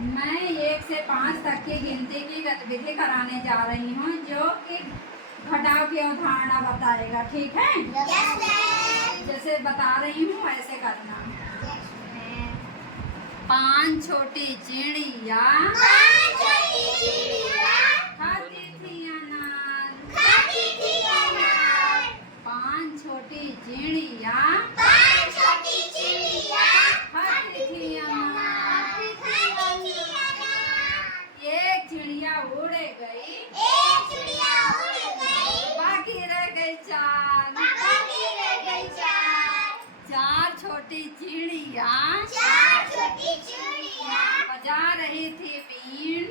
मैं 1 से 5 तक की गिनती की गतिविधि कराने जा रही हूँ, जो कि घटाव की अवधारणा बताएगा। ठीक है? जैसे बता रही हूँ वैसे करना। 5 छोटी चिड़िया खाती थी अनार। 5 छोटी चिड़िया खाती थी अनार। एक चिड़िया उड़ गई, बाकी रह गई 4। 4 छोटी चिड़िया बजा रही थी बीन।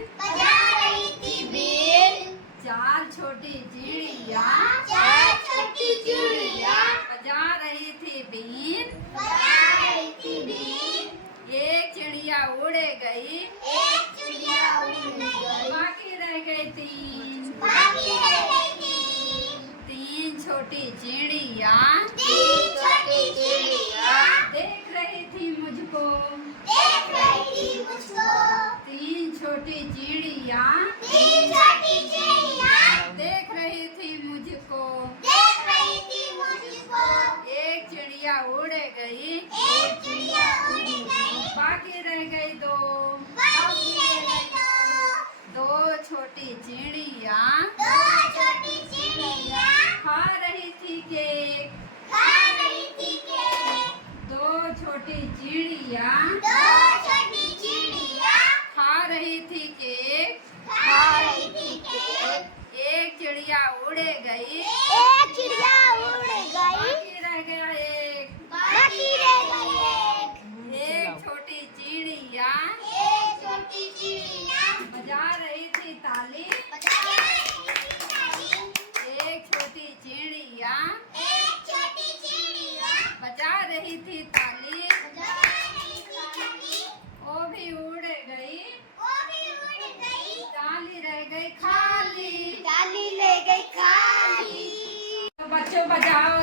4 छोटी चिड़िया बजा रही थी बीन। एक चिड़िया उड़ गई, बाकी रह गई 3। 3 छोटी चिड़िया देख रही थी मुझको। 3 छोटी चिड़िया देख रही थी मुझको। एक चिड़िया उड़ गई, बाकी रह गई 2। 2 छोटी चिड़िया खा रही थी केक। 2 छोटी चिड़िया खा रही थी केक। एक चिड़िया उड़ गई, बाकी रह गया 1। एक छोटी चिड़िया बजा रही थी ताली। एक छोटी चिड़िया बजा रही थी ताली। वो भी उड़ गई, ताली रह गई खाली। ले गई खाली। तो बच्चों बजाओ